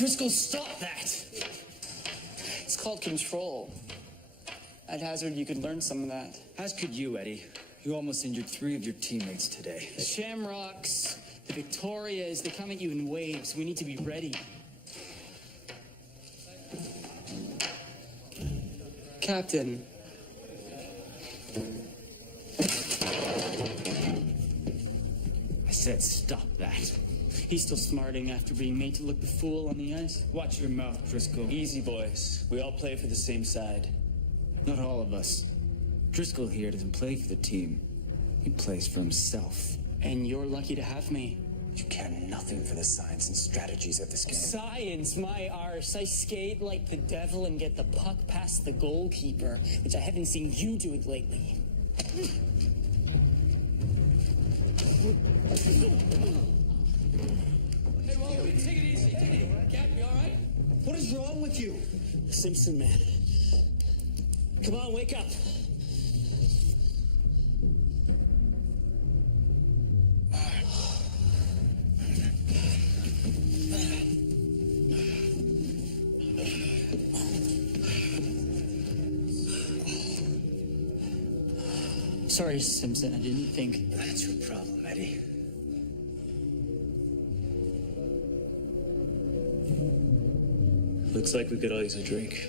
Driscoll, stop that! It's called control. At Hazard, you could learn some of that. As could you, Eddie. You almost injured 3 of your teammates today. The Shamrocks, the Victorias, they come at you in waves. We need to be ready. Captain. I said stop that. He's still smarting after being made to look the fool on the ice. Watch your mouth, Driscoll. Easy, boys. We all play for the same side. Not all of us. Driscoll here doesn't play for the team. He plays for himself. And you're lucky to have me. You care nothing for the science and strategies of this game. Science, my arse. I skate like the devil and get the puck past the goalkeeper, which I haven't seen you doing lately. Hey, well, take it easy. Take it easy. Cap, you all right? What is wrong with you? Simpson, man. Come on, wake up. Sorry, Simpson, I didn't think. That's your problem, Eddie. Looks like we could all use a drink.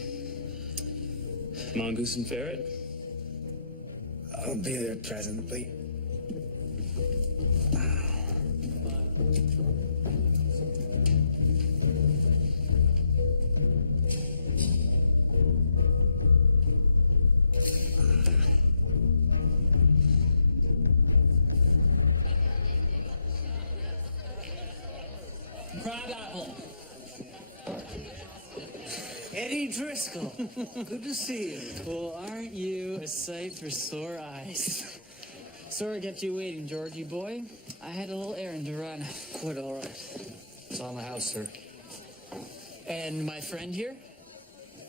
Mongoose and Ferret? I'll be there presently. Crabapple. Eddie Driscoll. Good to see you. Well, aren't you a sight for sore eyes? Sorry I kept you waiting, Georgie boy. I had a little errand to run. Quite all right. It's on the house, sir. And my friend here?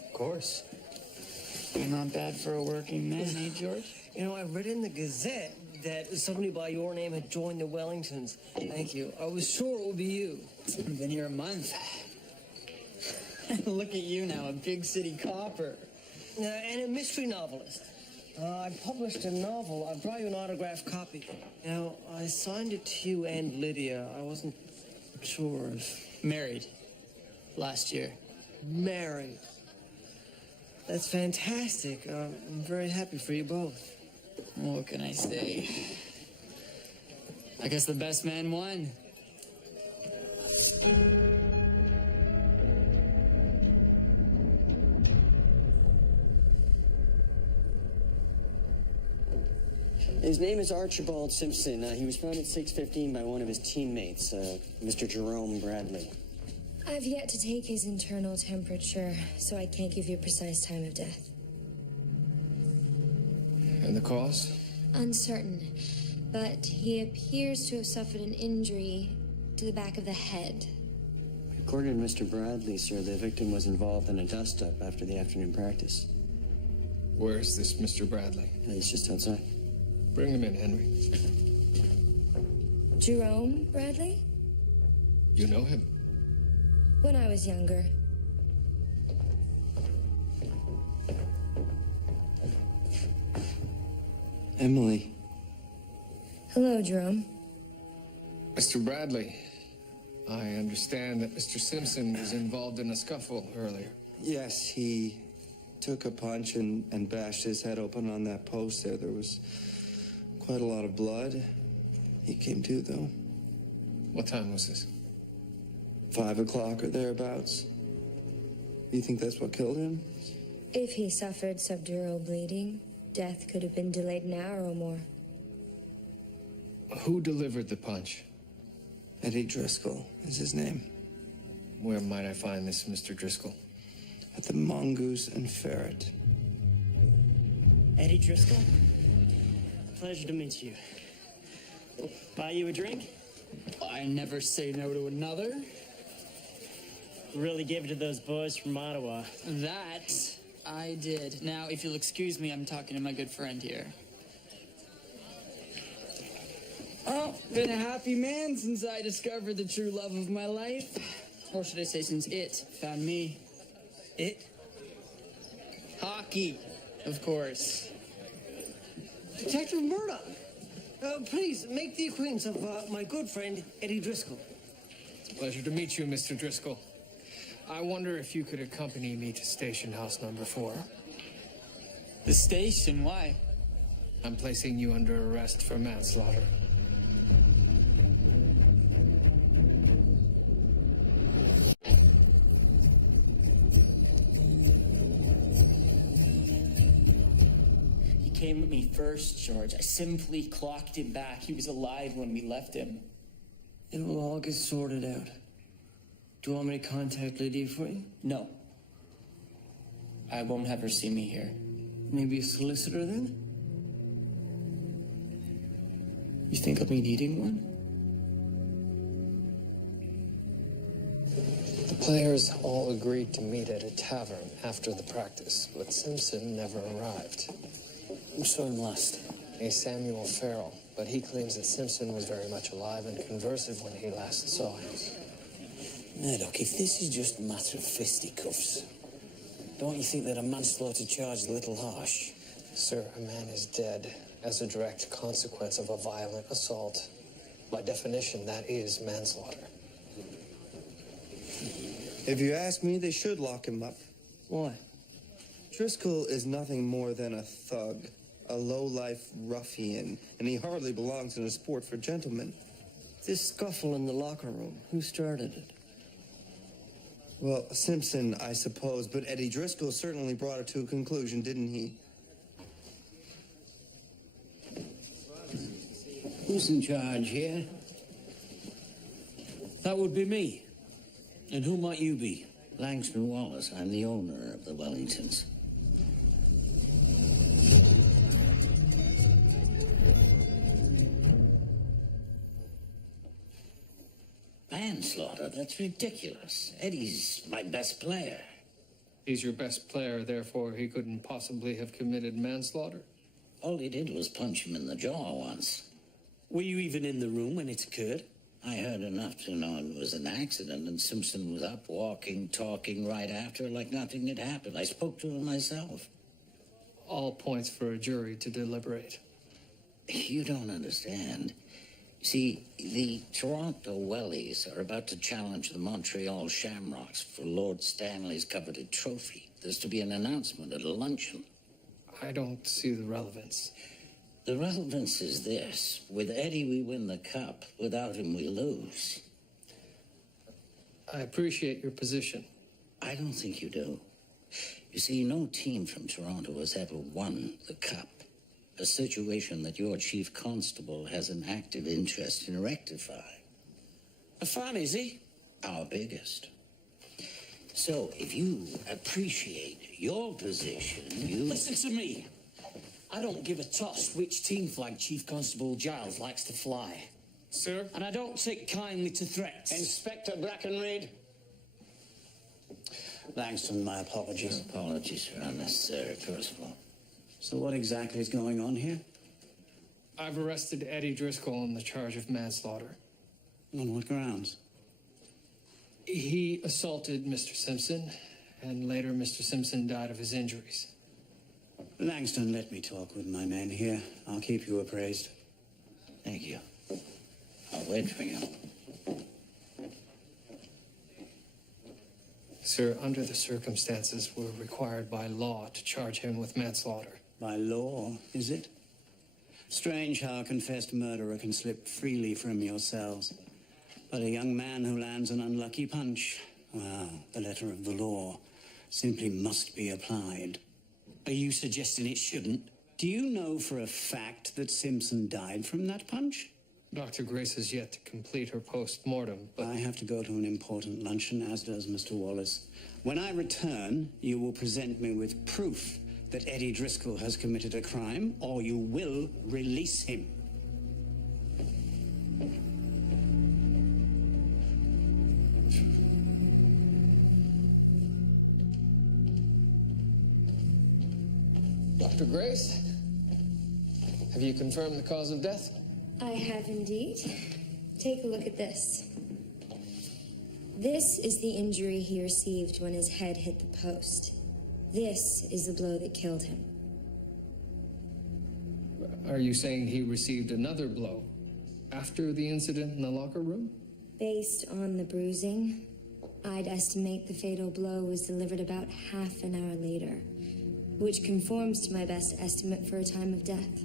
Of course. You're not bad for a working man, eh, George? You know, I read in the Gazette that somebody by your name had joined the Wellingtons. Thank you. I was sure it would be you. I've been here a month. Look at you now, a big city copper. And a mystery novelist. I published a novel. I brought you an autographed copy. Now, I signed it to you and Lydia. I wasn't sure if... Married. Last year. Married. That's fantastic. I'm very happy for you both. What can I say? I guess the best man won. His name is Archibald Simpson. He was found at 6:15 by one of his teammates, Mr. Jerome Bradley. I've yet to take his internal temperature, so I can't give you a precise time of death. And the cause? Uncertain, but he appears to have suffered an injury to the back of the head. According to Mr. Bradley, sir, the victim was involved in a dust-up after the afternoon practice. Where's this Mr. Bradley? He's just outside. Bring him in, Henry. Jerome Bradley? You know him? When I was younger. Emily. Hello, Jerome. Mr. Bradley, I understand that Mr. Simpson was involved in a scuffle earlier. Yes, he took a punch and bashed his head open on that post there. There was quite a lot of blood. He came to, though. What time was this? 5 o'clock or thereabouts. You think that's what killed him? If he suffered subdural bleeding, death could have been delayed an hour or more. Who delivered the punch? Eddie Driscoll is his name. Where might I find this Mr. Driscoll? At the Mongoose and Ferret. Eddie Driscoll? Pleasure to meet you. Buy you a drink? I never say no to another. Really gave it to those boys from Ottawa. That I did. Now, if you'll excuse me, I'm talking to my good friend here. Oh, been a happy man since I discovered the true love of my life. Or should I say since it found me? It? Hockey, of course. Detective Murdoch. Please, make the acquaintance of my good friend, Eddie Driscoll. It's a pleasure to meet you, Mr. Driscoll. I wonder if you could accompany me to station house number 4. The station? Why? I'm placing you under arrest for manslaughter. He came with me first, George. I simply clocked him back. He was alive when we left him. It will all get sorted out. Do you want me to contact Lydia for you? No. I won't have her see me here. Maybe a solicitor then? You think I'll be needing one? The players all agreed to meet at a tavern after the practice, but Simpson never arrived. Who saw him last? A Samuel Farrell, but he claims that Simpson was very much alive and conversive when he last saw him. Murdoch, if this is just a matter of fisticuffs, don't you think that a manslaughter charge is a little harsh? Sir, a man is dead as a direct consequence of a violent assault. By definition, that is manslaughter. If you ask me, they should lock him up. Why? Driscoll is nothing more than a thug, a low-life ruffian, and he hardly belongs in a sport for gentlemen. This scuffle in the locker room, who started it? Well, Simpson, I suppose, but Eddie Driscoll certainly brought it to a conclusion, didn't he? Who's in charge here? That would be me. And who might you be? Langston Wallace. I'm the owner of the Wellingtons. Manslaughter? That's ridiculous. Eddie's my best player. He's your best player, therefore he couldn't possibly have committed manslaughter? All he did was punch him in the jaw once. Were you even in the room when it occurred? I heard enough to know it was an accident, and Simpson was up, walking, talking right after, like nothing had happened. I spoke to him myself. All points for a jury to deliberate. You don't understand. See, the Toronto Wellies are about to challenge the Montreal Shamrocks for Lord Stanley's coveted trophy. There's to be an announcement at a luncheon. I don't see the relevance. The relevance is this. With Eddie, we win the cup. Without him, we lose. I appreciate your position. I don't think you do. You see, no team from Toronto has ever won the cup. A situation that your chief constable has an active interest in rectifying. A fan, is he? Our biggest. So, if you appreciate your position, you... Listen to me. I don't give a toss which team flag Chief Constable Giles likes to fly. Sir? And I don't take kindly to threats. Inspector Brackenreid. Langston, my apologies. Your apologies are unnecessary, Percival. So what exactly is going on here? I've arrested Eddie Driscoll on the charge of manslaughter. On what grounds? He assaulted Mr. Simpson, and later Mr. Simpson died of his injuries. Langston, let me talk with my men here. I'll keep you appraised. Thank you. I'll wait for you. Sir, under the circumstances, we're required by law to charge him with manslaughter. By law, is it? Strange how a confessed murderer can slip freely from your cells. But a young man who lands an unlucky punch, well, the letter of the law simply must be applied. Are you suggesting it shouldn't? Do you know for a fact that Simpson died from that punch? Dr. Grace has yet to complete her post-mortem, but... I have to go to an important luncheon, as does Mr. Wallace. When I return, you will present me with proof that Eddie Driscoll has committed a crime, or you will release him. Dr. Grace, have you confirmed the cause of death? I have indeed. Take a look at this. This is the injury he received when his head hit the post. This is the blow that killed him. Are you saying he received another blow after the incident in the locker room? Based on the bruising, I'd estimate the fatal blow was delivered about half an hour later, which conforms to my best estimate for a time of death.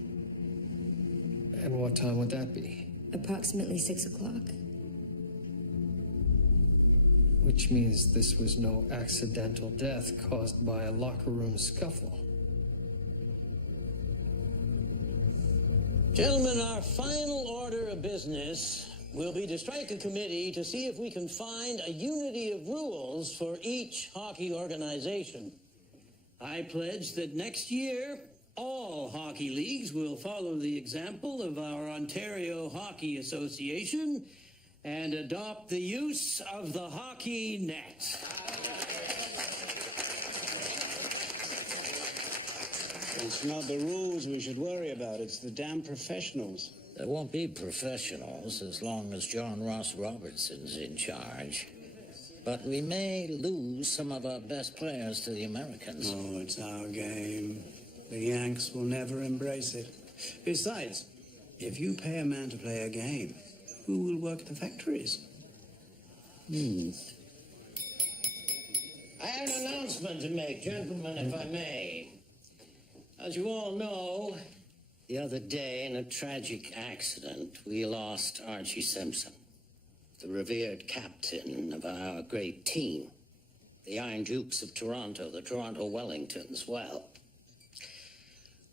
And what time would that be? Approximately 6 o'clock. Which means this was no accidental death caused by a locker room scuffle. Gentlemen, our final order of business will be to strike a committee to see if we can find a unity of rules for each hockey organization. I pledge that next year, all hockey leagues will follow the example of our Ontario Hockey Association and adopt the use of the hockey net. It's not the rules we should worry about, it's the damn professionals. There won't be professionals as long as John Ross Robertson's in charge. But we may lose some of our best players to the Americans. Oh, it's our game. The Yanks will never embrace it. Besides, if you pay a man to play a game, who will work the factories? I have an announcement to make, gentlemen, if I may. As you all know, the other day in a tragic accident, we lost Archie Simpson, the revered captain of our great team, the Iron Dukes of Toronto, the Toronto Wellingtons. Well,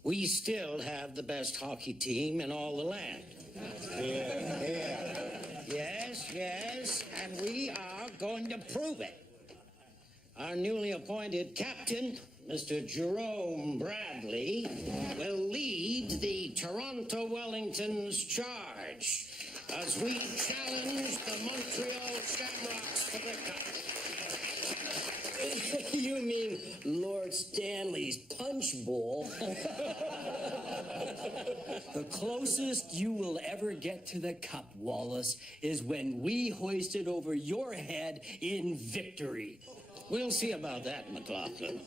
we still have the best hockey team in all the land. Yes, and we are going to prove it. Our newly appointed captain, Mr. Jerome Bradley, will lead the Toronto Wellingtons charge as we challenge the Montreal Shamrocks to the cup. You mean Lord Stanley's punch bowl? The closest you will ever get to the cup, Wallace, is when we hoist it over your head in victory. We'll see about that, McLaughlin.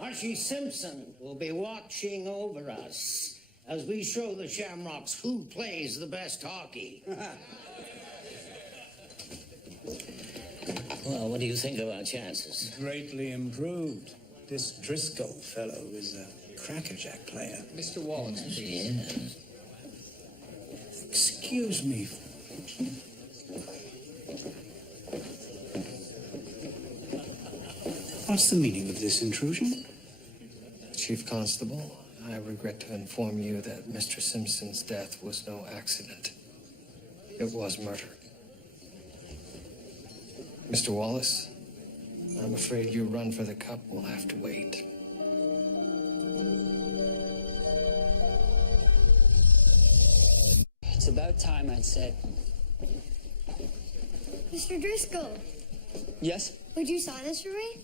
Archie Simpson will be watching over us as we show the Shamrocks who plays the best hockey. Well, what do you think of our chances? Greatly improved. This Driscoll fellow is a crackerjack player. Mr. Wallace, please. Yes. Excuse me. What's the meaning of this intrusion? Chief Constable, I regret to inform you that Mr. Simpson's death was no accident. It was murder. Mr. Wallace, I'm afraid your run for the cup will have to wait. It's about time, I'd say. Mr. Driscoll, Yes? would you sign this for me?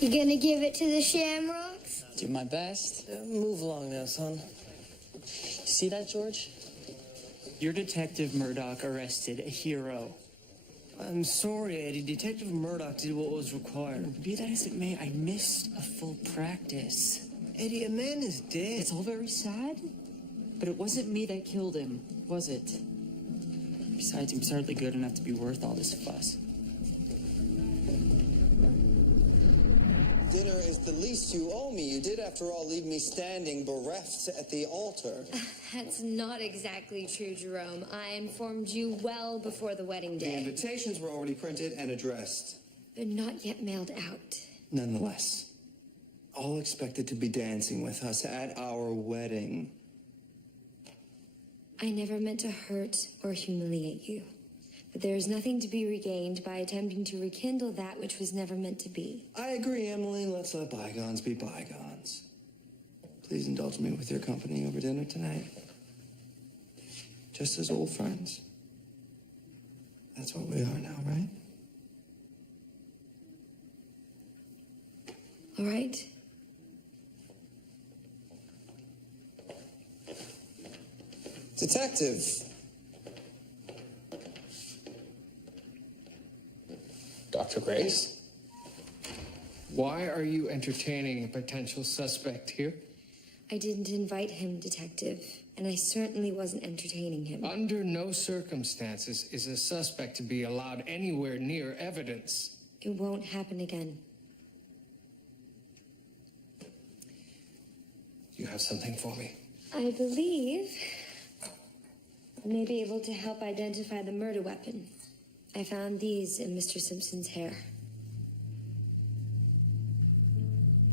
You gonna give it to the Shamrocks? Do my best. Move along now, son. See that, George? Your Detective Murdoch arrested a hero. I'm sorry, Eddie. Detective Murdoch did what was required. Be that as it may, I missed a full practice. Eddie, a man is dead. It's all very sad, but it wasn't me that killed him, was it? Besides, he was hardly good enough to be worth all this fuss. Dinner is the least you owe me. You did, after all, leave me standing bereft at the altar. That's not exactly true, Jerome. I informed you well before the wedding The day. invitations were already printed and addressed. They're not yet mailed out. Nonetheless, all expected to be dancing with us at our wedding. I never meant to hurt or humiliate you. But there is nothing to be regained by attempting to rekindle that which was never meant to be. I agree, Emily. Let's let bygones be bygones. Please indulge me with your company over dinner tonight. Just as old friends. That's what we are now, right? All right? Detective. Dr. Grace? Why are you entertaining a potential suspect here? I didn't invite him, Detective, and I certainly wasn't entertaining him. Under no circumstances is a suspect to be allowed anywhere near evidence. It won't happen again. You have something for me? I believe I may be able to help identify the murder weapon. I found these in Mr. Simpson's hair.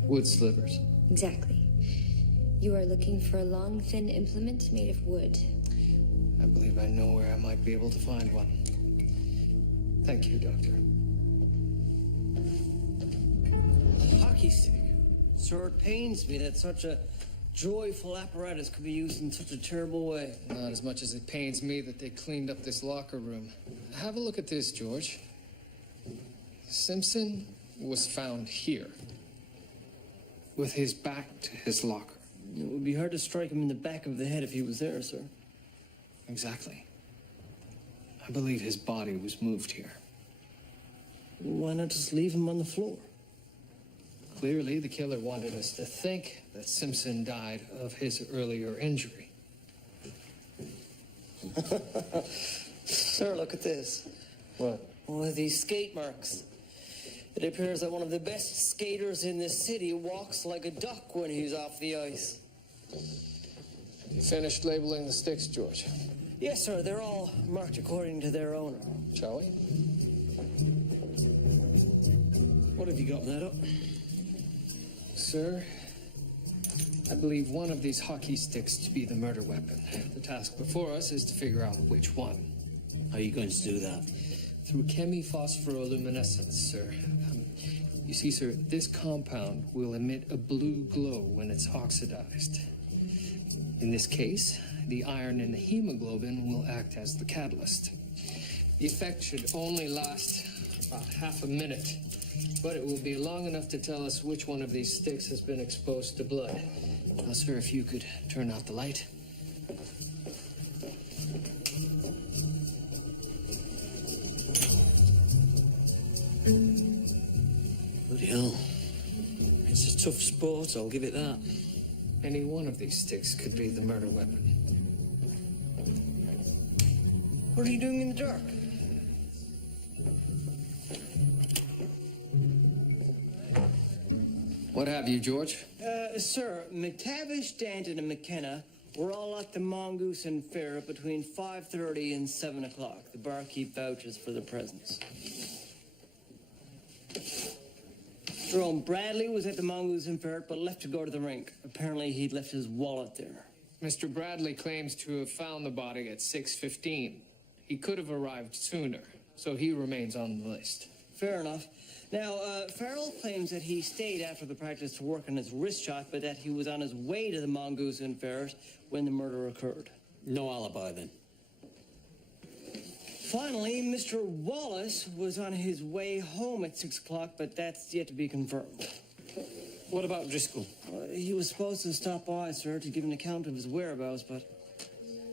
Wood slivers. Exactly. You are looking for a long, thin implement made of wood. I believe I know where I might be able to find one. Thank you, Doctor. Hockey stick. Sir, it pains me that such a joyful apparatus could be used in such a terrible way. Not as much as it pains me that they cleaned up this locker room. Have a look at this, George. Simpson was found here, with his back to his locker. It would be hard to strike him in the back of the head if he was there, sir. Exactly. I believe his body was moved here. Why not just leave him on the floor? Clearly, the killer wanted us to think that Simpson died of his earlier injury. Sir, look at this. What? Oh, these skate marks. It appears that one of the best skaters in this city walks like a duck when he's off the ice. You finished labeling the sticks, George? Yes, sir. They're all marked according to their owner. Shall we? What have you got, Murdoch? Sir, I believe one of these hockey sticks to be the murder weapon. The task before us is to figure out which one. How are you going to do that? Through chemiphosphoroluminescence, sir. You see, sir, this compound will emit a blue glow when it's oxidized. In this case, the iron in the hemoglobin will act as the catalyst. The effect should only last about half a minute, but it will be long enough to tell us which one of these sticks has been exposed to blood. Now, sir, if you could turn out the light. Bloody hell. It's a tough sport, I'll give it that. Any one of these sticks could be the murder weapon. What are you doing in the dark? What have you, George? Sir, McTavish, Danton, and McKenna were all at the Mongoose and Fair between 5:30 and 7 o'clock. The barkeep vouches for their presence. Jerome Bradley was at the Mongoose and Fair, but left to go to the rink. Apparently, he'd left his wallet there. Mr. Bradley claims to have found the body at 6:15. He could have arrived sooner, so he remains on the list. Fair enough. Now, Farrell claims that he stayed after the practice to work on his wrist shot, but that he was on his way to the Mongoose and Fairs when the murder occurred. No alibi, then. Finally, Mr. Wallace was on his way home at 6 o'clock, but that's yet to be confirmed. What about Driscoll? He was supposed to stop by, sir, to give an account of his whereabouts, but...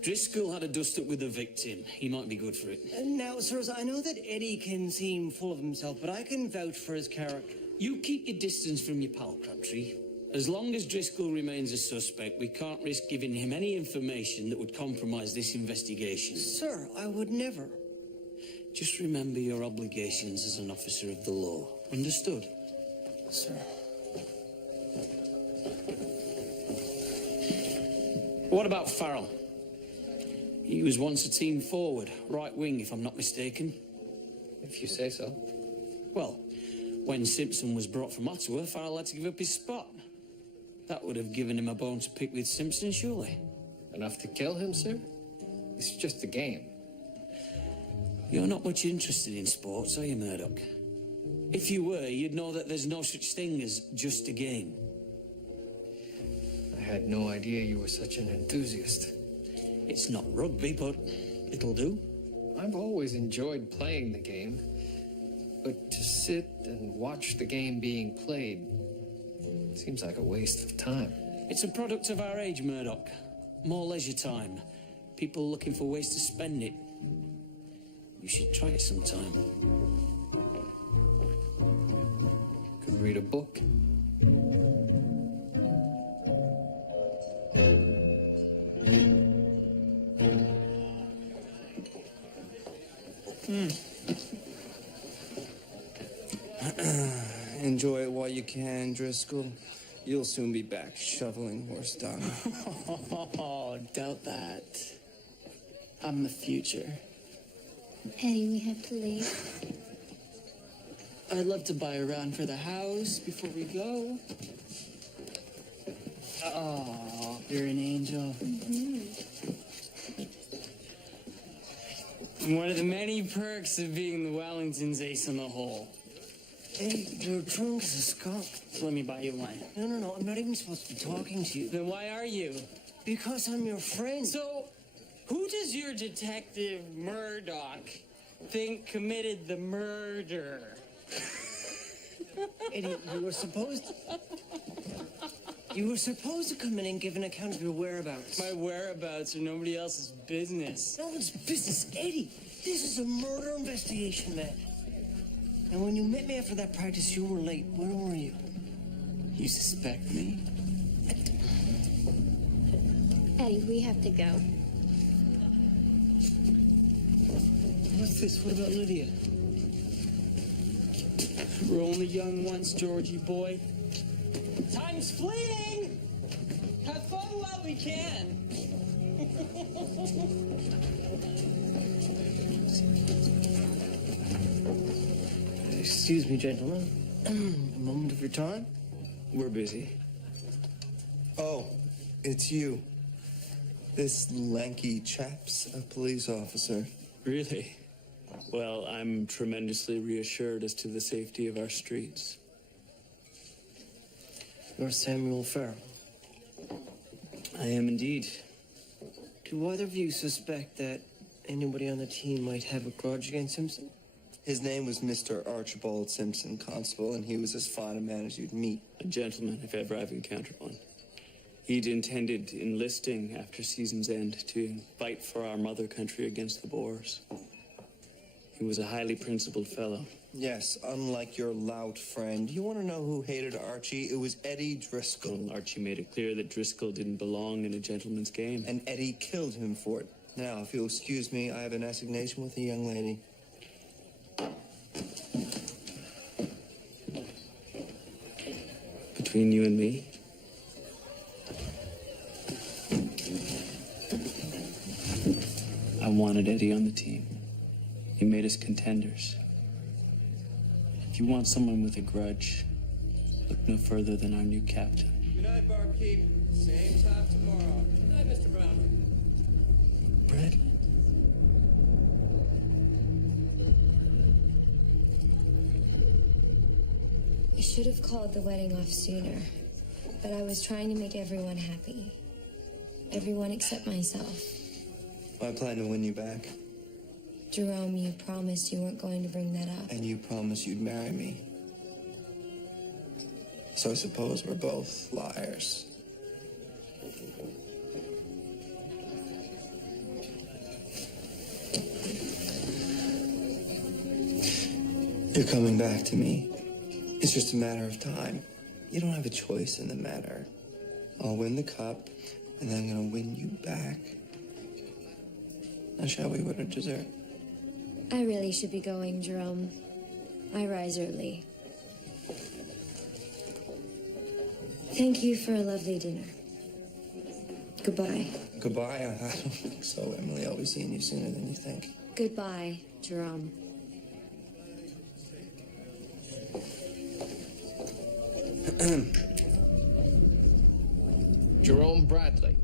Driscoll had a dust-up with the victim. He might be good for it. Now, sirs, I know that Eddie can seem full of himself, but I can vouch for his character. You keep your distance from your pal, Crabtree. As long as Driscoll remains a suspect, we can't risk giving him any information that would compromise this investigation. Sir, I would never. Just remember your obligations as an officer of the law. Understood? Sir. What about Farrell? He was once a team forward, right wing, if I'm not mistaken. If you say so. Well, when Simpson was brought from Ottawa, Farrell had to give up his spot. That would have given him a bone to pick with Simpson, surely. Enough to kill him, sir? It's just a game. You're not much interested in sports, are you, Murdoch? If you were, you'd know that there's no such thing as just a game. I had no idea you were such an enthusiast. It's not rugby, but it'll do. I've always enjoyed playing the game, but to sit and watch the game being played seems like a waste of time. It's a product of our age, Murdoch. More leisure time. people looking for ways to spend it. You should try it sometime. Could read a book. Enjoy it while you can, Driscoll. You'll soon be back shoveling horse dung. Oh, doubt that. I'm the future. Eddie, we have to leave. I'd love to buy a round for the house before we go. Oh, you're an angel. One of the many perks of being the Wellington's ace in the hole. Eddie, you're drunk as a skunk. So let me buy you wine. No, I'm not even supposed to be talking to you. Then why are you? Because I'm your friend. So, who does your detective Murdoch think committed the murder? Eddie, you were supposed to come in and give an account of your whereabouts. My whereabouts are nobody else's business. No, it's business, Eddie. This is a murder investigation, man. And when you met me after that practice, you were late. Where were you? You suspect me? Eddie, we have to go. What's this? What about Lydia? We're only young once, Georgie boy. Time's fleeting! Have fun while we can! Excuse me, gentlemen. A moment of your time? We're busy. Oh, it's you. This lanky chap's a police officer. Really? Well, I'm tremendously reassured as to the safety of our streets. You're Samuel Farrell. I am indeed. Do either of you suspect that anybody on the team might have a grudge against Simpson? His name was Mr. Archibald Simpson, Constable, and he was as fine a man as you'd meet. A gentleman, if ever I've encountered one. He'd intended enlisting after season's end to fight for our mother country against the Boers. He was a highly principled fellow. Yes, unlike your lout friend. You want to know who hated Archie? It was Eddie Driscoll. Well, Archie made it clear that Driscoll didn't belong in a gentleman's game. And Eddie killed him for it. Now, if you'll excuse me, I have an assignation with a young lady. Between you and me? I wanted Eddie on the team. He made us contenders. If you want someone with a grudge, look no further than our new captain. Good night, barkeep. Same time tomorrow. Good night, Mr. Brown. Brad? I should have called the wedding off sooner, but I was trying to make everyone happy. Everyone except myself. I plan to win you back. Jerome, you promised you weren't going to bring that up. And you promised you'd marry me. So I suppose we're both liars. You're coming back to me. It's just a matter of time. You don't have a choice in the matter. I'll win the cup, and then I'm gonna win you back. Now shall we order dessert? I really should be going, Jerome. I rise early. Thank you for a lovely dinner. Goodbye. Goodbye? I don't think so, Emily. I'll be seeing you sooner than you think. Goodbye, Jerome. Jerome Bradley.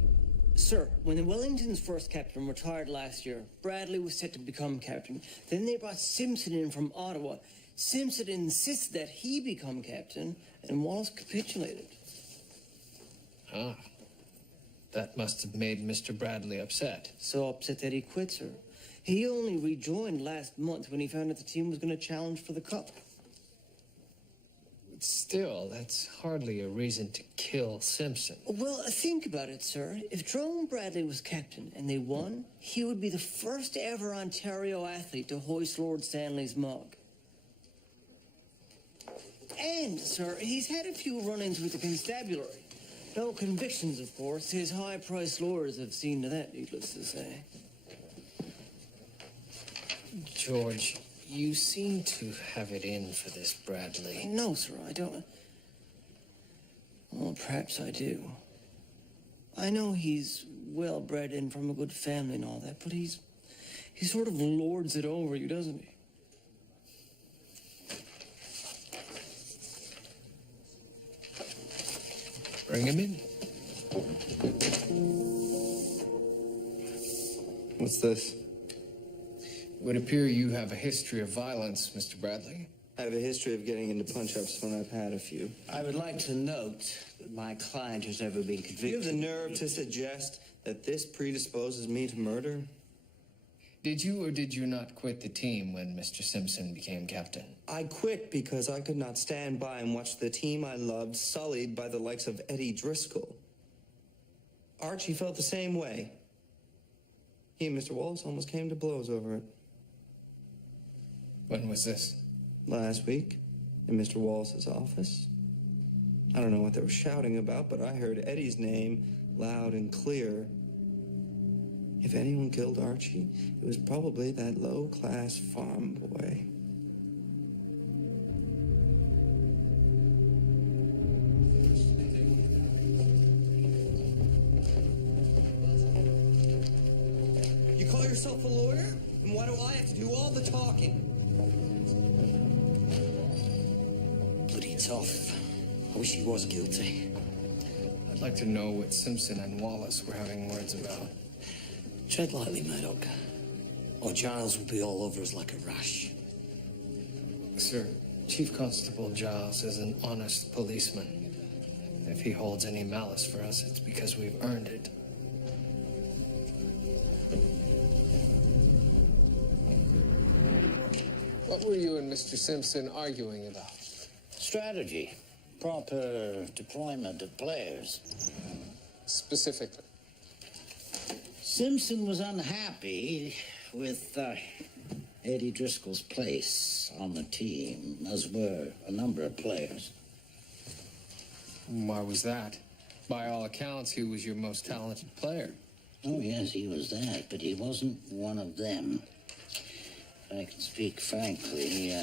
Sir, when the Wellington's first captain retired last year, Bradley was set to become captain. Then they brought Simpson in from Ottawa. Simpson insisted that he become captain, and Wallace capitulated. Ah. That must have made Mr. Bradley upset. So upset that he quit, sir. He only rejoined last month when he found out the team was going to challenge for the cup. Still, that's hardly a reason to kill Simpson. Well, think about it, sir. If Jerome Bradley was captain and they won, he would be the first ever Ontario athlete to hoist Lord Stanley's mug. And, sir, he's had a few run-ins with the constabulary. No convictions, of course. His high-priced lawyers have seen to that, needless to say. George, you seem to have it in for this Bradley. No, sir, I don't. Well, perhaps I do. I know he's well-bred and from a good family and all that, but he sort of lords it over you, doesn't he? Bring him in. What's this? It would appear you have a history of violence, Mr. Bradley. I have a history of getting into punch-ups when I've had a few. I would like to note that my client has never been convicted. You have the nerve to suggest that this predisposes me to murder? Did you or did you not quit the team when Mr. Simpson became captain? I quit because I could not stand by and watch the team I loved sullied by the likes of Eddie Driscoll. Archie felt the same way. He and Mr. Wallace almost came to blows over it. When was this? Last week, in Mr. Wallace's office. I don't know what they were shouting about, but I heard Eddie's name loud and clear. If anyone killed Archie, it was probably that low-class farm boy. You call yourself a lawyer? And why do I have to do all the talking? Bloody tough. I wish he was guilty. I'd like to know what Simpson and Wallace were having words about. Tread lightly, Murdoch, or Giles will be all over us like a rash. Sir, Chief Constable Giles is an honest policeman. If he holds any malice for us, it's because we've earned it. What were you and Mr. Simpson arguing about? Strategy. Proper deployment of players. Specifically? Simpson was unhappy with Eddie Driscoll's place on the team, as were a number of players. Why was that? By all accounts, he was your most talented player. Oh, yes, he was that, but he wasn't one of them. If I can speak frankly,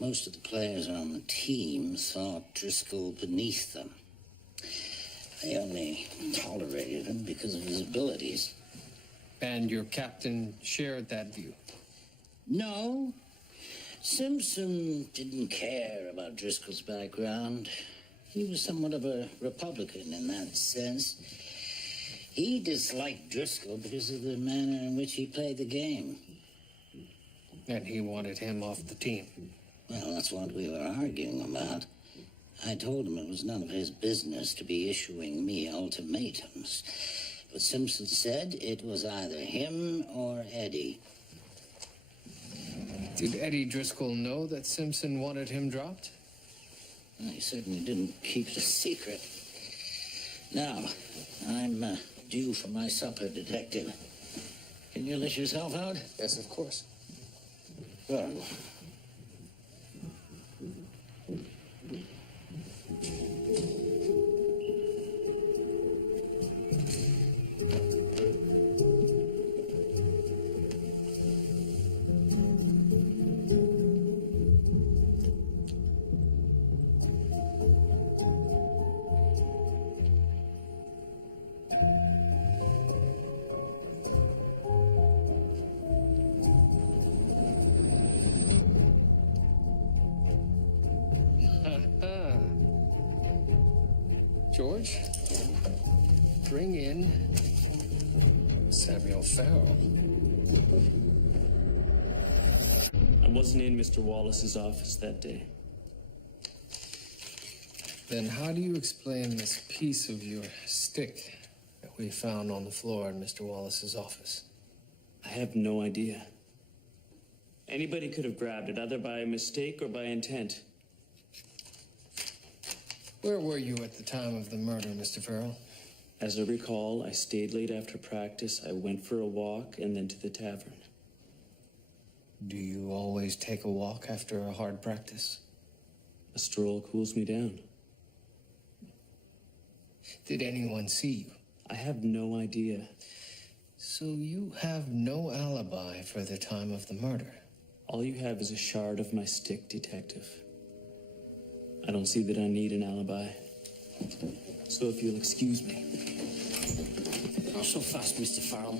most of the players on the team thought Driscoll beneath them. They only tolerated him because of his abilities. And your captain shared that view? No. Simpson didn't care about Driscoll's background. He was somewhat of a Republican in that sense. He disliked Driscoll because of the manner in which he played the game. And he wanted him off the team? Well, that's what we were arguing about. I told him it was none of his business to be issuing me ultimatums. But Simpson said it was either him or Eddie. Did Eddie Driscoll know that Simpson wanted him dropped? Well, he certainly didn't keep it a secret. Now, I'm due for my supper, Detective. Can you let yourself out? Yes, of course. Well. George, bring in Samuel Farrell. I wasn't in Mr. Wallace's office that day. Then how do you explain this piece of your stick that we found on the floor in Mr. Wallace's office? I have no idea. Anybody could have grabbed it, either by mistake or by intent. Where were you at the time of the murder, Mr. Farrell? As I recall, I stayed late after practice. I went for a walk and then to the tavern. Do you always take a walk after a hard practice? A stroll cools me down. Did anyone see you? I have no idea. So you have no alibi for the time of the murder? All you have is a shard of my stick, Detective. I don't see that I need an alibi. So if you'll excuse me. Not so fast, Mr. Farrell.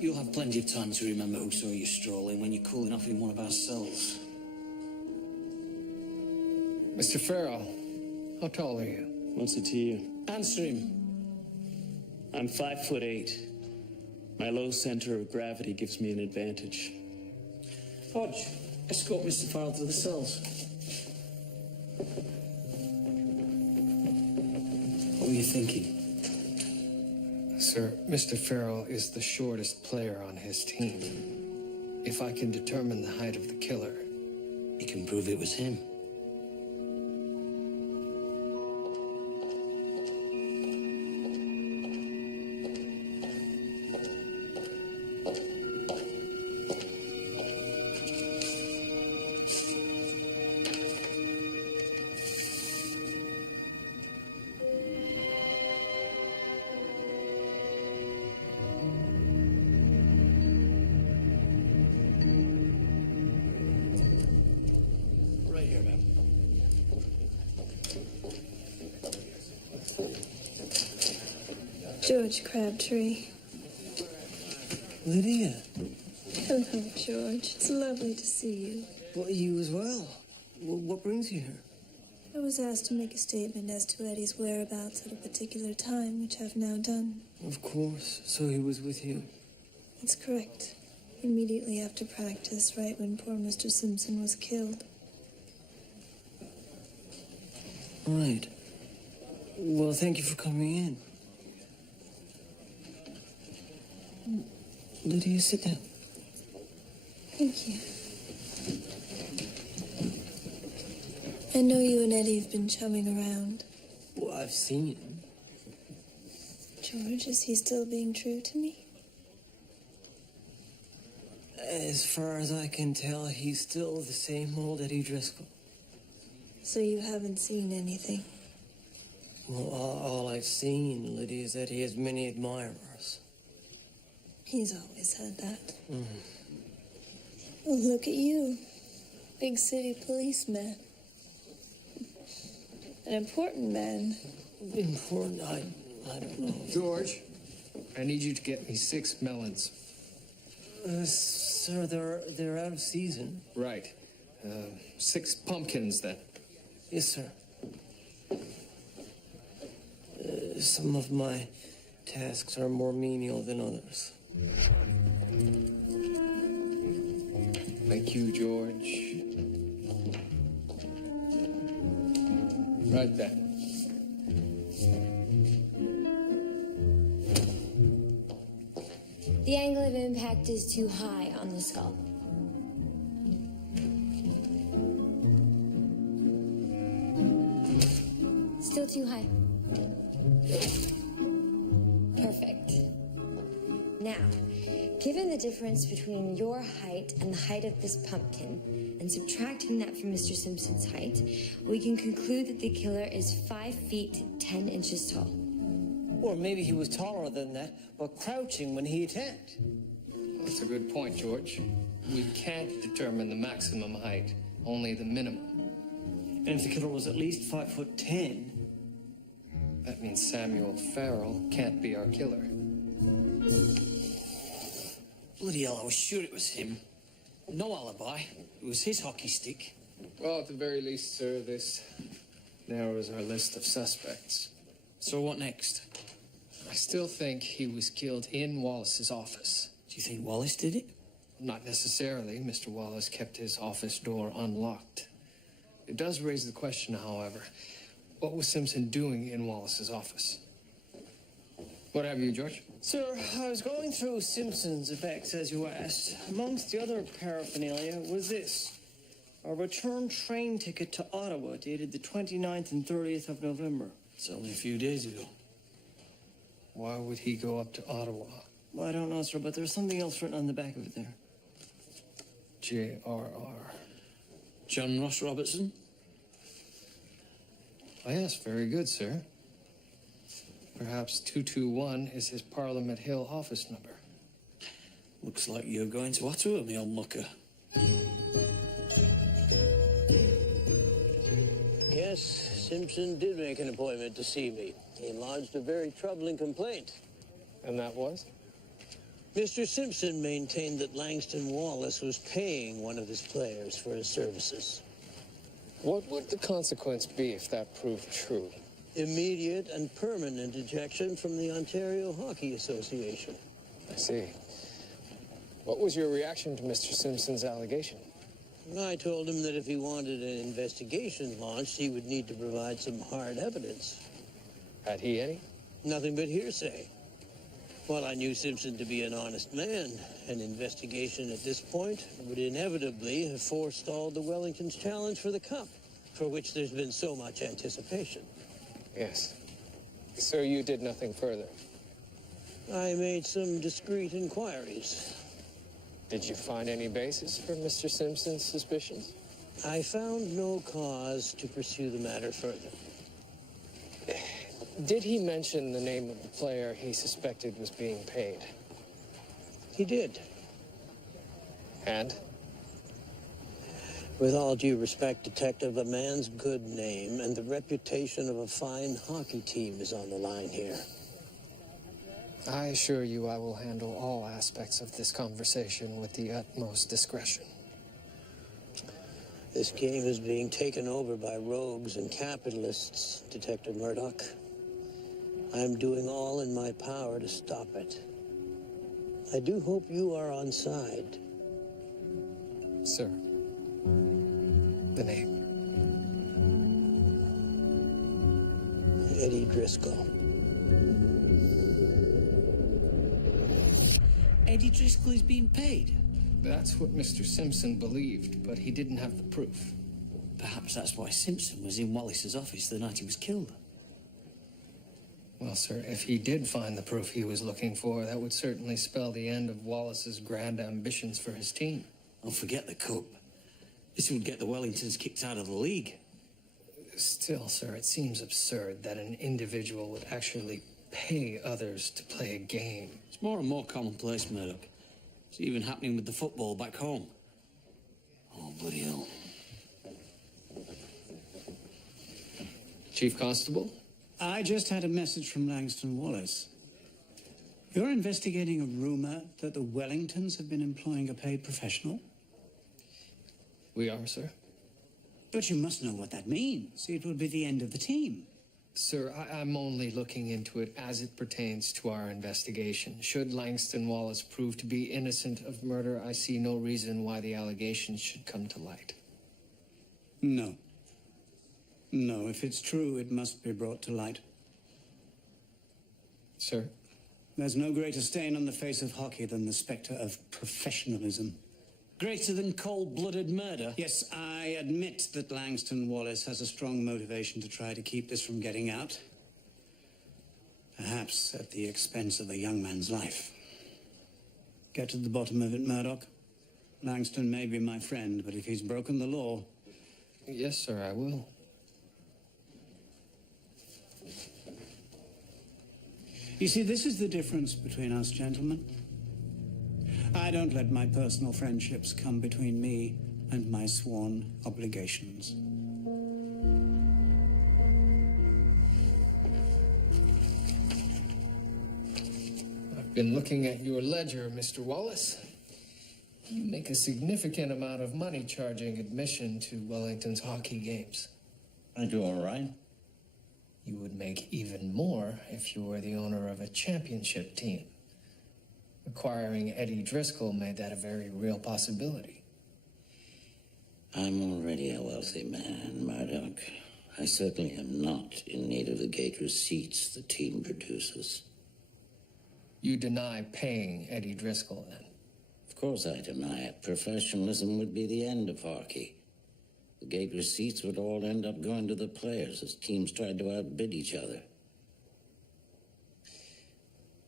You'll have plenty of time to remember who saw you strolling when you're cooling off in one of our cells. Mr. Farrell, how tall are you? What's it to you? Answer him. I'm 5'8". My low center of gravity gives me an advantage. Hodge, escort Mr. Farrell to the cells. What were you thinking? Sir, Mr. Farrell is the shortest player on his team. If I can determine the height of the killer, You can prove it was him. Right here, ma'am. George Crabtree. Lydia. Hello, George. It's lovely to see you. Well, you as well. What brings you here? I was asked to make a statement as to Eddie's whereabouts at a particular time, which I've now done. Of course. So he was with you? That's correct. Immediately after practice, right when poor Mr. Simpson was killed. Right. Well, thank you for coming in. Lydia, sit down. Thank you. I know you and Eddie have been chumming around. Well, I've seen him. George, is he still being true to me? As far as I can tell, he's still the same old Eddie Driscoll. So you haven't seen anything? Well, all I've seen, Lydia, is that he has many admirers. He's always had that. Mm. Well, look at you. Big city policeman. An important man. Important? I don't know. George, I need you to get me 6 melons. Sir, they're out of season. Right. 6 pumpkins, then. Yes, sir. Some of my tasks are more menial than others. Thank you, George. Right then. The angle of impact is too high on the skull. Still too high. Perfect. Now, given the difference between your height and the height of this pumpkin, and subtracting that from Mr. Simpson's height, we can conclude that the killer is 5 feet 10 inches tall. Or maybe he was taller than that, but crouching when he attacked. That's a good point, George. We can't determine the maximum height, only the minimum. And if the killer was at least 5'10", that means Samuel Farrell can't be our killer. Bloody hell, I was sure it was him. No alibi. It was his hockey stick. Well, at the very least, sir, this narrows our list of suspects. So what next? I still think he was killed in Wallace's office. Do you think Wallace did it? Not necessarily. Mr. Wallace kept his office door unlocked. It does raise the question, however, what was Simpson doing in Wallace's office? What have you, George? Sir, I was going through Simpson's effects, as you asked. Amongst the other paraphernalia was this. A return train ticket to Ottawa dated the 29th and 30th of November. It's only a few days ago. Why would he go up to Ottawa? Well, I don't know, sir, but there's something else written on the back of it there. J.R.R. John Ross Robertson? Oh, yes, very good, sir. Perhaps 221 is his Parliament Hill office number. Looks like you're going to Ottawa, me old mucker. Yes, Simpson did make an appointment to see me. He lodged a very troubling complaint. And that was? Mr. Simpson maintained that Langston Wallace was paying one of his players for his services. What would the consequence be if that proved true? Immediate and permanent ejection from the Ontario Hockey Association. I see. What was your reaction to Mr. Simpson's allegation? I told him that if he wanted an investigation launched, he would need to provide some hard evidence. Had he any? Nothing but hearsay. While I knew Simpson to be an honest man, an investigation at this point would inevitably have forestalled the Wellington's challenge for the Cup, for which there's been so much anticipation. Yes. So you did nothing further? I made some discreet inquiries. Did you find any basis for Mr. Simpson's suspicions? I found no cause to pursue the matter further. Did he mention the name of the player he suspected was being paid? He did. And? With all due respect, Detective, a man's good name and the reputation of a fine hockey team is on the line here. I assure you I will handle all aspects of this conversation with the utmost discretion. This game is being taken over by rogues and capitalists, Detective Murdoch. I'm doing all in my power to stop it. I do hope you are on side. Sir, the name? Eddie Driscoll. Eddie Driscoll is being paid. That's what Mr. Simpson believed, but he didn't have the proof. Perhaps that's why Simpson was in Wallace's office the night he was killed. Well, sir, if he did find the proof he was looking for, that would certainly spell the end of Wallace's grand ambitions for his team. Oh, forget the Cup. This would get the Wellingtons kicked out of the league. Still, sir, it seems absurd that an individual would actually pay others to play a game. It's more and more commonplace, Murdoch. It's even happening with the football back home. Oh, bloody hell. Chief Constable? I just had a message from Langston Wallace. You're investigating a rumor that the Wellingtons have been employing a paid professional? We are, sir. But you must know what that means. It would be the end of the team. Sir, I'm only looking into it as it pertains to our investigation. Should Langston Wallace prove to be innocent of murder, I see no reason why the allegations should come to light. No. No, if it's true, it must be brought to light. Sir? There's no greater stain on the face of hockey than the specter of professionalism. Greater than cold-blooded murder? Yes, I admit that Langston Wallace has a strong motivation to try to keep this from getting out. Perhaps at the expense of a young man's life. Get to the bottom of it, Murdoch. Langston may be my friend, but if he's broken the law... Yes, sir, I will. You see, this is the difference between us, gentlemen. I don't let my personal friendships come between me and my sworn obligations. I've been looking at your ledger, Mr. Wallace. You make a significant amount of money charging admission to Wellington's hockey games. I do all right. You would make even more if you were the owner of a championship team. Acquiring Eddie Driscoll made that a very real possibility. I'm already a wealthy man, Murdoch. I certainly am not in need of the gate receipts the team produces. You deny paying Eddie Driscoll, then? Of course I deny it. Professionalism would be the end of hockey. The gate receipts would all end up going to the players as teams tried to outbid each other.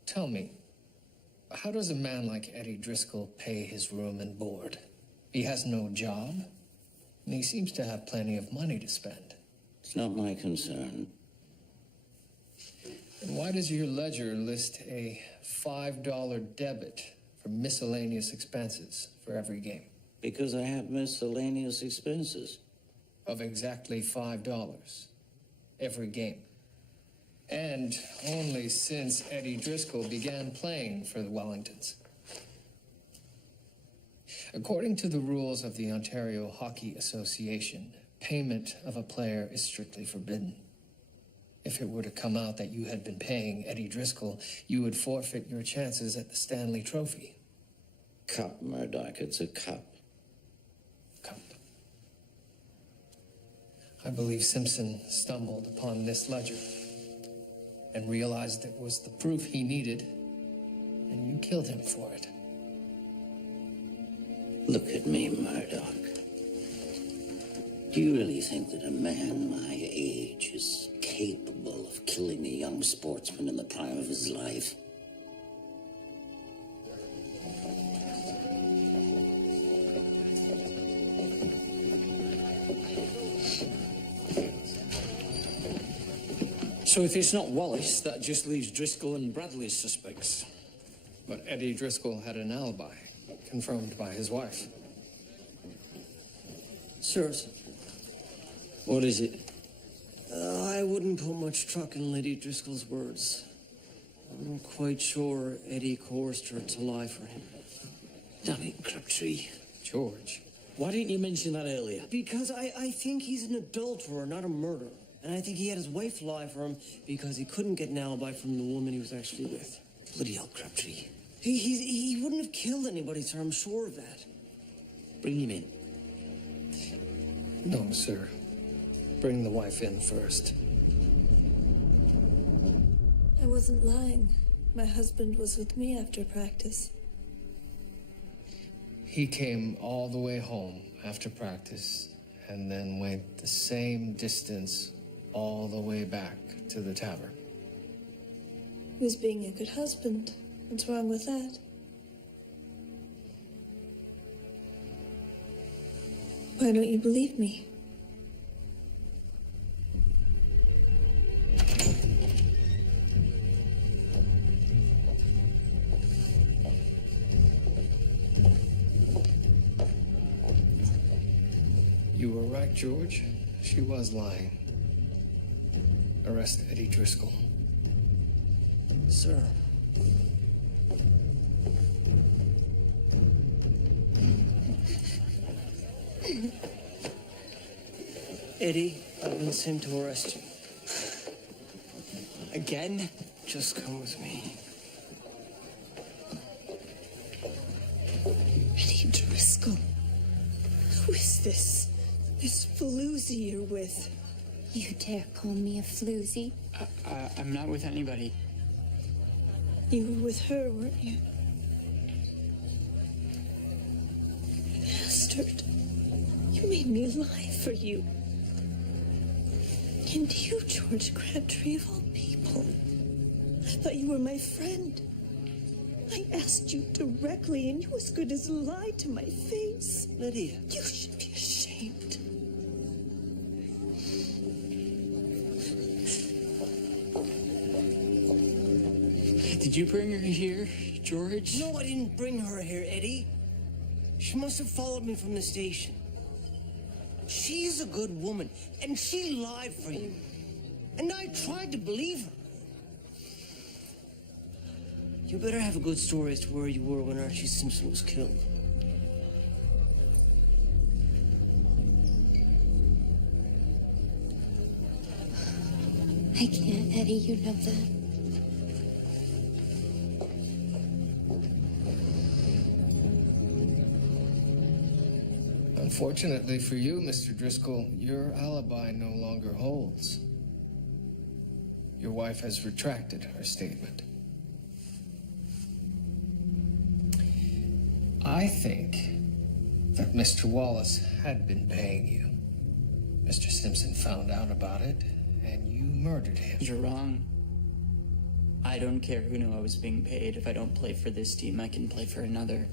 Tell me, how does a man like Eddie Driscoll pay his room and board? He has no job, and he seems to have plenty of money to spend. It's not my concern. And why does your ledger list a $5 debit for miscellaneous expenses for every game? Because I have miscellaneous expenses. Of exactly $5 every game. And only since Eddie Driscoll began playing for the Wellingtons. According to the rules of the Ontario Hockey Association, payment of a player is strictly forbidden. If it were to come out that you had been paying Eddie Driscoll, you would forfeit your chances at the Stanley Trophy. Cup, Murdoch, it's a cup. Cup. I believe Simpson stumbled upon this ledger and realized it was the proof he needed, and you killed him for it. Look at me, Murdoch. Do you really think that a man my age is capable of killing a young sportsman in the prime of his life? So if it's not Wallace, that just leaves Driscoll and Bradley as suspects. But Eddie Driscoll had an alibi, confirmed by his wife. Sirs, What is it? I wouldn't put much truck in Lady Driscoll's words. I'm not quite sure Eddie coerced her to lie for him. Damn it, Crabtree. George. Why didn't you mention that earlier? Because I think he's an adulterer, not a murderer. And I think he had his wife lie for him because he couldn't get an alibi from the woman he was actually with. Bloody hell, Crabtree. He wouldn't have killed anybody, sir. I'm sure of that. Bring him in. No, sir. Bring the wife in first. I wasn't lying. My husband was with me after practice. He came all the way home after practice and then went the same distance all the way back to the tavern. He was being a good husband. What's wrong with that? Why don't you believe me? You were right, George. She was lying. Arrest Eddie Driscoll. Sir. Eddie, I've been sent to arrest you. Again? Just come with me. Eddie Driscoll. Who is this? This floozy you're with? You dare call me a floozy? I'm not with anybody. You were with her, weren't you? Bastard. You made me lie for you. And you, George Crabtree, of all people. I thought you were my friend. I asked you directly, and you as good as lied to my face. Lydia. You should be ashamed. Did you bring her here, George? No, I didn't bring her here, Eddie. She must have followed me from the station. She's a good woman, and she lied for you. And I tried to believe her. You better have a good story as to where you were when Archie Simpson was killed. I can't, Eddie, you know that. Unfortunately for you, Mr. Driscoll, your alibi no longer holds. Your wife has retracted her statement. I think that Mr. Wallace had been paying you. Mr. Simpson found out about it, and you murdered him. You're wrong. I don't care who knew I was being paid. If I don't play for this team, I can play for another.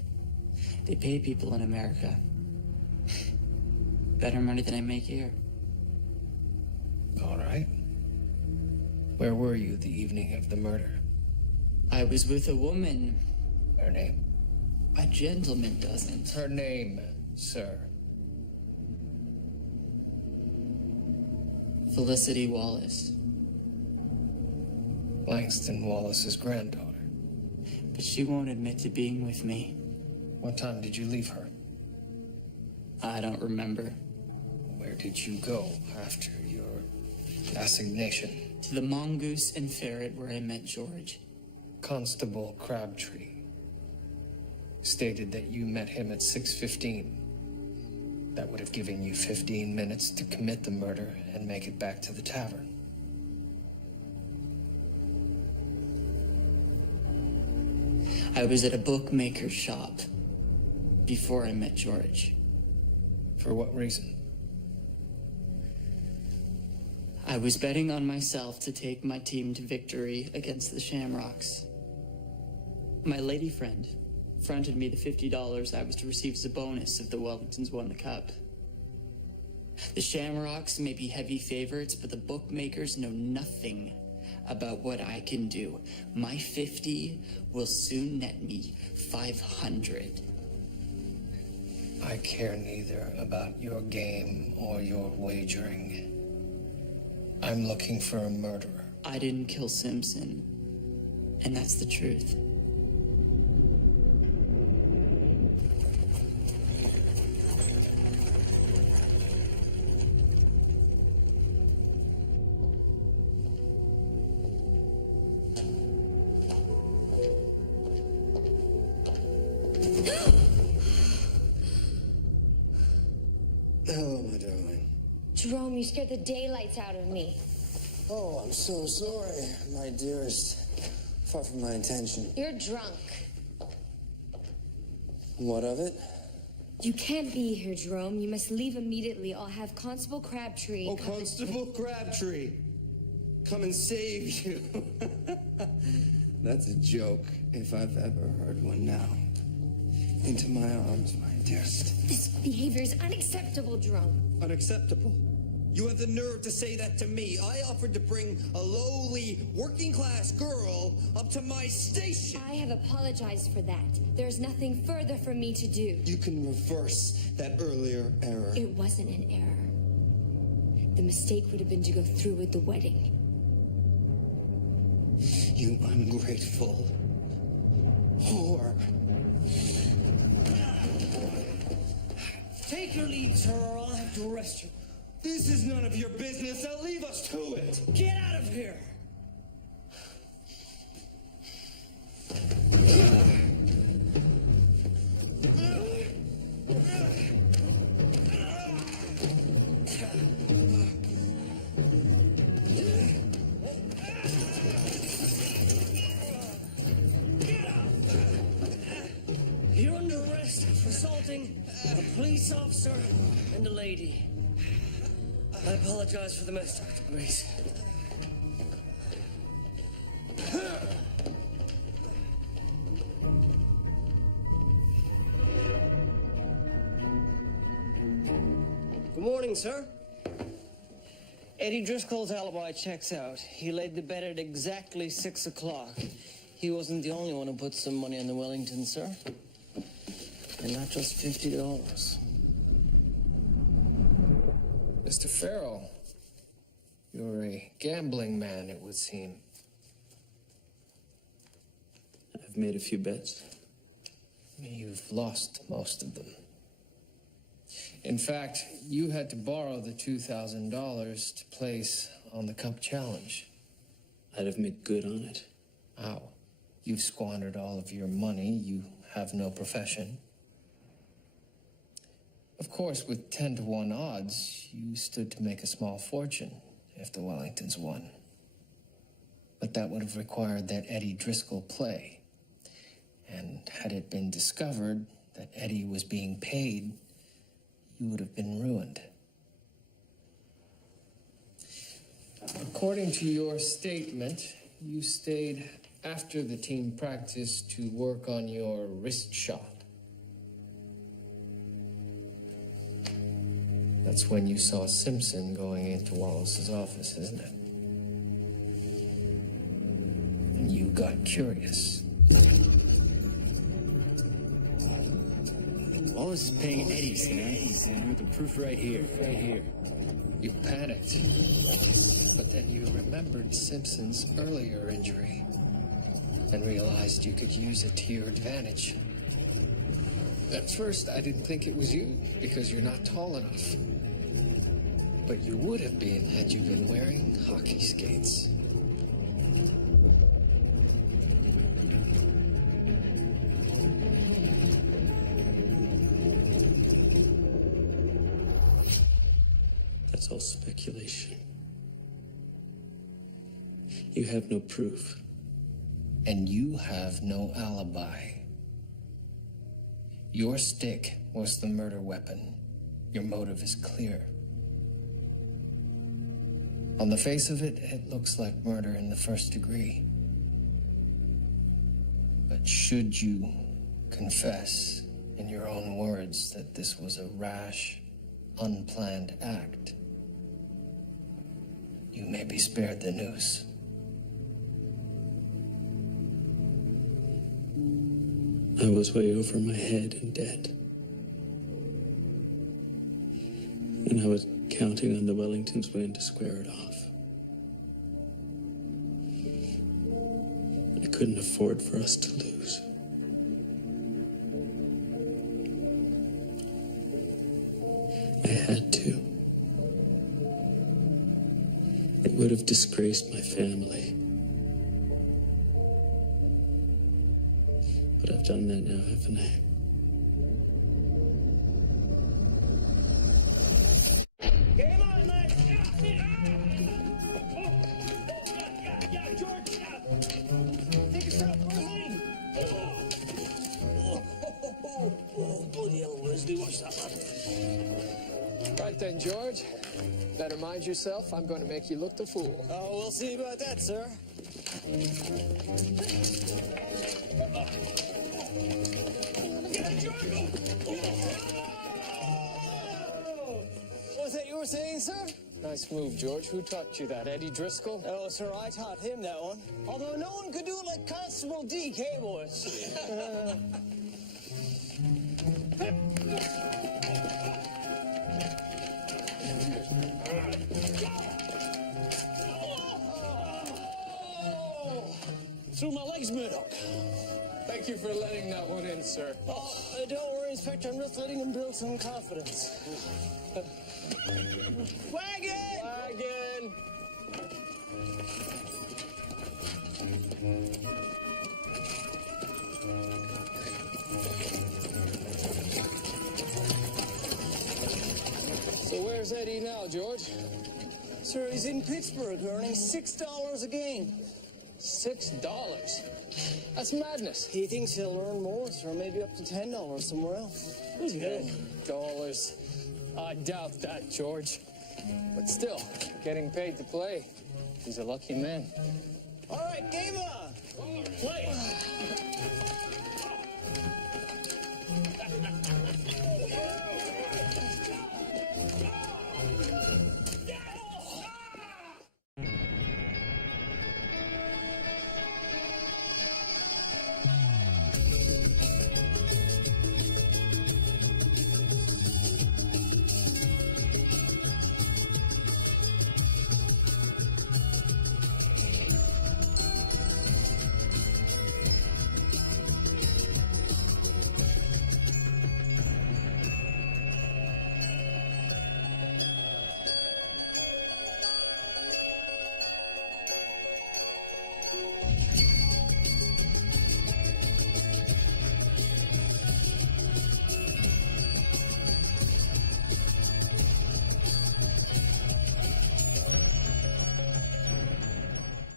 They pay people in America better money than I make here. All right. Where were you the evening of the murder? I was with a woman. Her name? A gentleman doesn't. Her name, sir. Felicity Wallace. Langston Wallace's granddaughter. But she won't admit to being with me. What time did you leave her? I don't remember. Where did you go after your assignation? To the Mongoose and Ferret where I met George. Constable Crabtree stated that you met him at 6:15. That would have given you 15 minutes to commit the murder and make it back to the tavern. I was at a bookmaker's shop before I met George. For what reason? I was betting on myself to take my team to victory against the Shamrocks. My lady friend fronted me the $50 I was to receive as a bonus if the Wellingtons won the cup. The Shamrocks may be heavy favorites, but the bookmakers know nothing about what I can do. My 50 will soon net me 500. I care neither about your game or your wagering. I'm looking for a murderer. I didn't kill Simpson, and that's the truth. Hello, my darling. Jerome, you scared the daylights out of me. Oh, I'm so sorry, my dearest. Far from my intention. You're drunk. What of it? You can't be here, Jerome. You must leave immediately. I'll have Constable Crabtree. Oh, Constable Crabtree. Come and save you. That's a joke, if I've ever heard one now. Into my arms, my dearest. This behavior is unacceptable, Jerome. Unacceptable? You have the nerve to say that to me. I offered to bring a lowly, working-class girl up to my station. I have apologized for that. There's nothing further for me to do. You can reverse that earlier error. It wasn't an error. The mistake would have been to go through with the wedding. You ungrateful whore. Take your lead, sir, or I'll have to arrest you. This is none of your business. Now leave us to it. Get out of here! You're under arrest for assaulting a police officer and a lady. I apologize for the mess, Dr. Grace. Good morning, sir. Eddie Driscoll's alibi checks out. He laid the bet at exactly 6 o'clock. He wasn't the only one who put some money on the Wellington, sir. And not just $50. Mr. Farrell, you're a gambling man, it would seem. I've made a few bets. You've lost most of them. In fact, you had to borrow the $2,000 to place on the Cup Challenge. I'd have made good on it. How? You've squandered all of your money. You have no profession. Of course, with 10-to-1 odds, you stood to make a small fortune if the Wellingtons won. But that would have required that Eddie Driscoll play. And had it been discovered that Eddie was being paid, you would have been ruined. According to your statement, you stayed after the team practice to work on your wrist shot. That's when you saw Simpson going into Wallace's office, isn't it? And you got curious. Wallace is paying Eddie's, man. With the proof right here. You panicked. But then you remembered Simpson's earlier injury and realized you could use it to your advantage. At first, I didn't think it was you because you're not tall enough. But you would have been had you been wearing hockey skates. That's all speculation. You have no proof. And you have no alibi. Your stick was the murder weapon. Your motive is clear. On the face of it, it looks like murder in the first degree. But should you confess, in your own words, that this was a rash, unplanned act, you may be spared the noose. I was way over my head in debt. And I was counting on the Wellingtons win to square it off. I couldn't afford for us to lose. I had to. It would have disgraced my family. But I've done that now, haven't I? Game on, mate! George! Take a shot, Rosalie! Bloody hell, Wesley, watch that, man. Right then, George. Better mind yourself. I'm going to make you look the fool. Oh, we'll see about that, sir. What was that you were saying, sir? Nice move, George. Who taught you that? Eddie Driscoll? Oh, sir, I taught him that one. Although no one could do it like Constable DK, boys. Through my legs, Murdoch. Thank you for letting that one in, sir. Oh, don't worry, Inspector. I'm just letting him build some confidence. Wagon! Wagon! So where's Eddie now, George? Sir, he's in Pittsburgh earning $6 a game. $6? That's madness. He thinks he'll earn more, sir. Maybe up to $10 somewhere else. $10? I doubt that, George. But still, getting paid to play. He's a lucky man. All right, game on. Play.